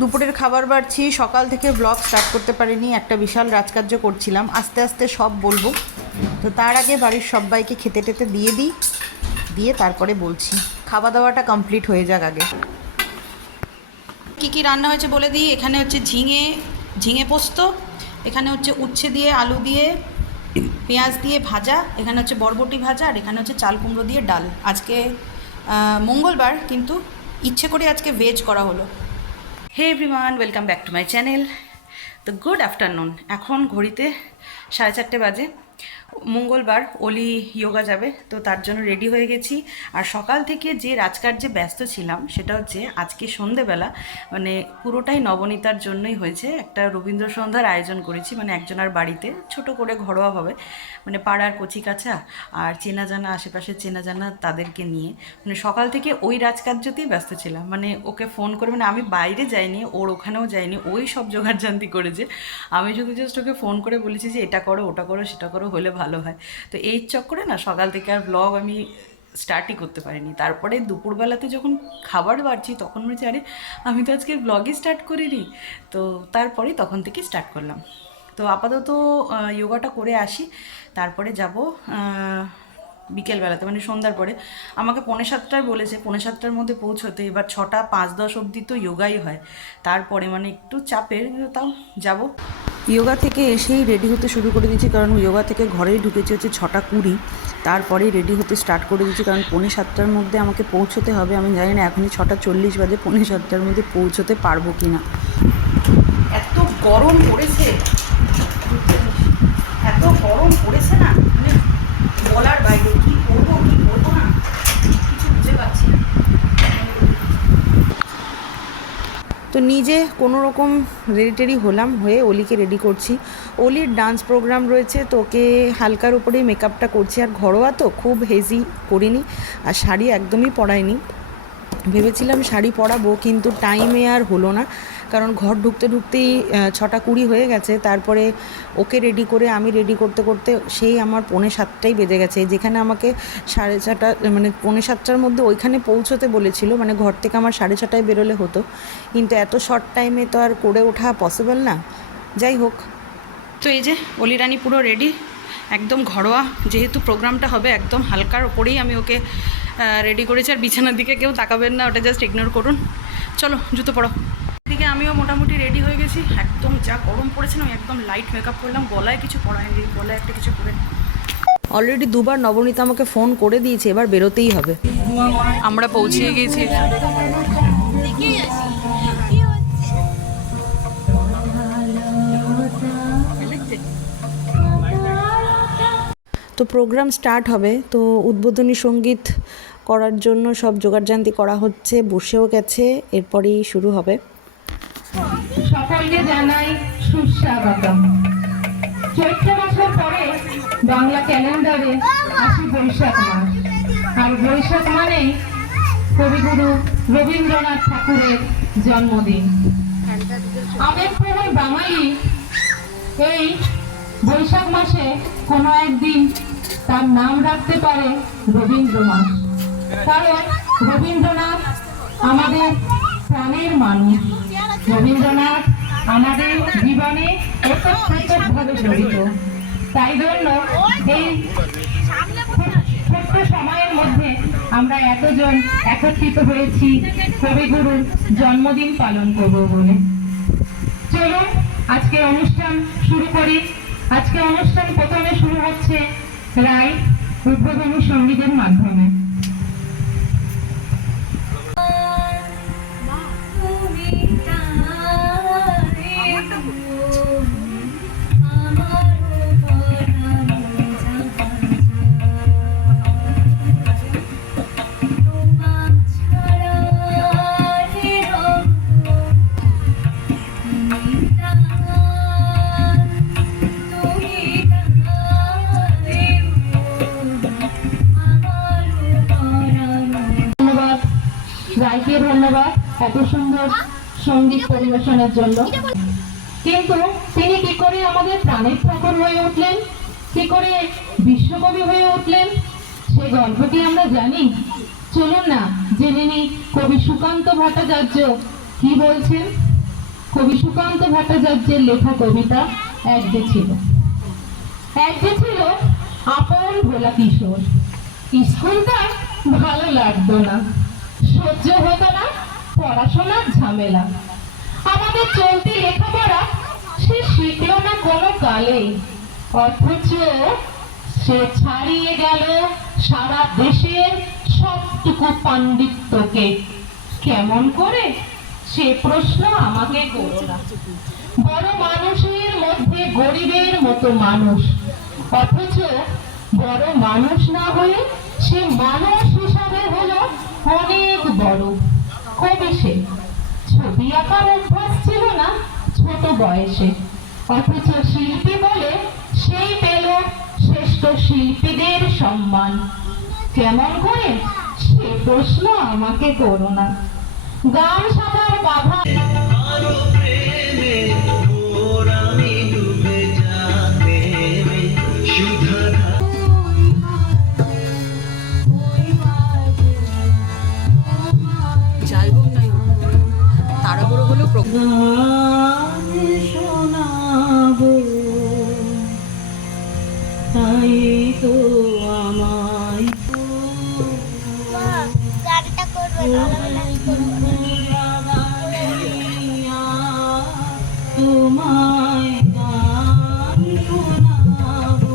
দুপুরের খাবার বাড়ছি, সকাল থেকে ব্লগ স্টার্ট করতে পারিনি, একটা বিশাল রাজকার্য করছিলাম, আস্তে আস্তে সব বলব। তো তার আগে বাড়ির সবাইকে খেতে টেতে দিয়ে দিই, দিয়ে তারপরে বলছি। খাওয়া দাওয়াটা কমপ্লিট হয়ে যাক আগে। কী কী রান্না হয়েছে বলে দিই? এখানে হচ্ছে ঝিঙে ঝিঙে পোস্ত, এখানে হচ্ছে উচ্ছে দিয়ে আলু দিয়ে, পেঁয়াজ দিয়ে ভাজা, এখানে হচ্ছে বরবটি ভাজা, আর এখানে হচ্ছে চাল কুমড়ো দিয়ে ডাল। আজকে মঙ্গলবার, কিন্তু ইচ্ছে করে আজকে ভেজ করা হলো। Hey everyone welcome back to my channel তো গুড আফটারনুন এখন ঘড়িতে সাড়ে চারটে বাজে। মঙ্গলবার ওলি যোগা যাবে, তো তার জন্য রেডি হয়ে গেছি। আর সকাল থেকে যে রাজকার্যে ব্যস্ত ছিলাম, সেটা হচ্ছে আজকে সন্ধেবেলা মানে পুরোটাই নবনীতার জন্যই হয়েছে। একটা রবীন্দ্র সন্ধ্যার আয়োজন করেছি মানে একজনের বাড়িতে। ছোট করে ঘরোয়াভাবে মানে পাড়ার কচি কাছা আর চেনা জানা, আশেপাশের চেনা জানা তাদেরকে নিয়ে। মানে সকাল থেকে ওই রাজকার্যতেই ব্যস্ত ছিলাম। মানে ওকে ফোন করে মানে আমি বাইরে যাইনি, ওর ওখানেও যাইনি, ওই সব জোগাড়জান্তি করেছে। আমি শুধু জাস্ট ওকে ফোন করে বলেছি যে, এটা করো, ওটা করো, সেটা করো, হলে ভালো হয়। তো এই চক্করে না সকাল থেকে আর ব্লগ আমি স্টার্টই করতে পারিনি। তারপরে দুপুরবেলাতে যখন খাবার বাড়ছি তখন বলছি, আরে, আমি তো আজকে ব্লগই স্টার্ট করিনি। তো তারপরেই তখন থেকে স্টার্ট করলাম। তো আপাতত যোগাটা করে আসি। তারপরে যাব বিকেলবেলাতে মানে সন্ধ্যার পরে। আমাকে পৌনে সাতটায় বলেছে, পৌনে সাতটার মধ্যে পৌঁছতে। এবার ছটা পাঁচ দশ অবধি তো যোগাই হয়। তারপরে মানে একটু চাপের, তাও যাব। যোগা থেকে এসেই রেডি হতে শুরু করে দিয়েছি, কারণ ইয়োগা থেকে ঘরেই ঢুকেছি হচ্ছে ছটা কুড়ি। তারপরেই রেডি হতে স্টার্ট করে দিয়েছি, কারণ পৌনে সাতটার মধ্যে আমাকে পৌঁছতে হবে। আমি জানি না এখনই ছটা চল্লিশ বাজে, পৌনে সাতটার মধ্যে পৌঁছতে পারব কি না এত গরম পড়েছে এত গরম পড়েছে না মানে বলার বাইরে কি করব কি করব না কিছু বুঝে পাচ্ছি না তো নিজে কোনো রকম রেডি টেডি হলাম, হয়ে অলিকে রেডি করছি। অলির ডান্স প্রোগ্রাম রয়েছে, তো ওকে হালকার উপরেই মেকআপটা করছি। আর ঘরোয়া তো খুব হেজি করিনি আর শাড়ি একদমই পরাইনি। ভেবেছিলাম শাড়ি পরাবো, কিন্তু টাইমে আর হলো না। কারণ ঘর ঢুকতে ঢুকতেই ছটা কুড়ি হয়ে গেছে। তারপরে ওকে রেডি করে, আমি রেডি করতে করতে সেই আমার পৌনে সাতটাই বেজে গেছে। যেখানে আমাকে সাড়ে ছটা মানে পৌনে সাতটার মধ্যে ওইখানে পৌঁছতে বলেছিল মানে ঘর থেকে আমার সাড়ে ছটায় বেরোলে হতো। কিন্তু এত শর্ট টাইমে তো আর করে ওঠা পসিবল না। যাই হোক। তো এই যে অলিরানি পুরো রেডি একদম ঘরোয়া। যেহেতু প্রোগ্রামটা হবে একদম হালকার ওপরেই আমি ওকে রেডি করেছি। আর বিছানার দিকে কেউ তাকাবেন না, ওটা জাস্ট ইগনোর করুন। চলো, জুতো পড়ো। আমিও মোটামুটি রেডি হয়ে গেছি। একদম যা গরম পড়েছে আমি একদম লাইট মেকআপ করলাম। গলায় কিছু পড়ায়নি গলায় একটা কিছু পরে অলরেডি দুবার নবনীতা আমাকে ফোন করে দিয়েছে এবার বেরোতেই হবে। আমরা পৌঁছে গেছি। তো প্রোগ্রাম স্টার্ট হবে তো উদ্বোধনী সংগীত করার জন্য সব জোগাড়জান্তি করা হচ্ছে বসেও গেছে এরপরেই শুরু হবে। সকলকে জানাই সুস্বাগতম। চৈত্র মাসের পরে বাংলা ক্যালেন্ডারে আসি বৈশাখ মাস। আর বৈশাখ মানে কবিগুরু রবীন্দ্রনাথ ঠাকুরের জন্মদিন। আবেগপ্রবণ বাঙালি এই বৈশাখ মাসে কোনো একদিন তার নাম রাখতে পারে রবীন্দ্রনাথ কারণ রবীন্দ্রনাথ আমাদের প্রাণের মানুষ। রবীন্দ্রনাথ আমাদের জীবনে ওতপ্রোতভাবে জড়িত। তাই জন্য এই ছোট্ট সময়ের মধ্যে আমরা এতজন একত্রিত হয়েছি কবিগুরুর জন্মদিন পালন করব বলে। চলুন, আজকে অনুষ্ঠান শুরু করি। আজকে অনুষ্ঠান প্রথমে শুরু হচ্ছে রায় উদ্বোধনী সঙ্গীতের মাধ্যমে। এত সুন্দর সংগীত পরিবেশনের জন্য। কিন্তু তিনি কি করে আমাদের প্রাণের ঠাকুর হয়ে উঠলেন? কি করে বিশ্বকবি হয়ে উঠলেন? সে গল্পটি আমরা জানি। চলুন না, জেনে নিই কবি সুকান্ত ভট্টাচার্য কি বলছেন? কবি সুকান্ত ভট্টাচার্যের লেখা কবিতা এক যে ছিল। এক যে ছিল, আপন ভোলা কিশোর স্কুলটা ভালো লাগতো না, সহ্য হতো না পড়াশোনার ঝামেলা। আমাদের চলতি লেখাপড়া সে শিখলো না কোনো কালেই অথচ সে ছাড়িয়ে গেল সারা দেশের সবটুকু পাণ্ডিত্যকে। কেমন করে? সে প্রশ্ন আমাকে করো না। বড় মানুষের মধ্যে গরিবের মতো মানুষ। অথচ বড় মানুষ না হয়ে সে মানুষ হিসাবে হলো সে। ছবি আঁকার অভ্যাস ছিল না ছোট বয়সে। অথচ শিল্পী বলে সেই পেল শ্রেষ্ঠ শিল্পীদের সম্মান। কেমন করে? সে প্রশ্ন আমাকে করো না। গান সাঁতার বাধা তো আমায় তোমায় গান শোনাবো।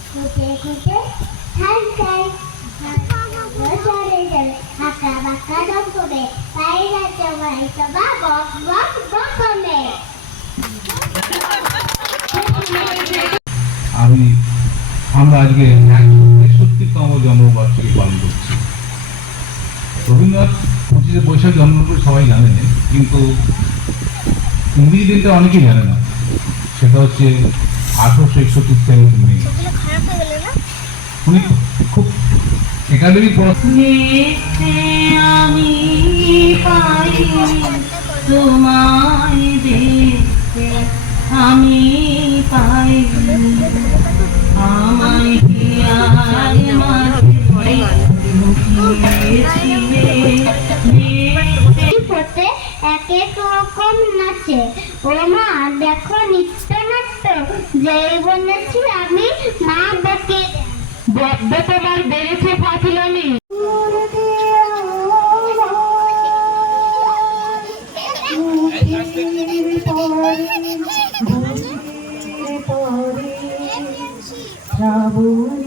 আমি, আমরা আজকে তেষট্টিতম জন্মবার্ষিকী পালন করছি। রবীন্দ্রনাথ পঁচিশে বৈশাখ জন্ম করে সবাই জানেন, কিন্তু ইংরেজি দিনটা অনেকেই জানে না। সেটা হচ্ছে আঠারোশো একষট্টি সেভেন্টি মে। উনি খুব একাডেমি পড়াশোনা আমি পাই তোমায় দেখতে আমি পাই আমায় কি মাঝে পড়তে এক এক রকম নাচে ও মা দেখো নিত্য নাট্য যেই বলেছি আমি মা ডেকে বড্ড তোমার বেড়েছে ফাজলামি শ্রাবণী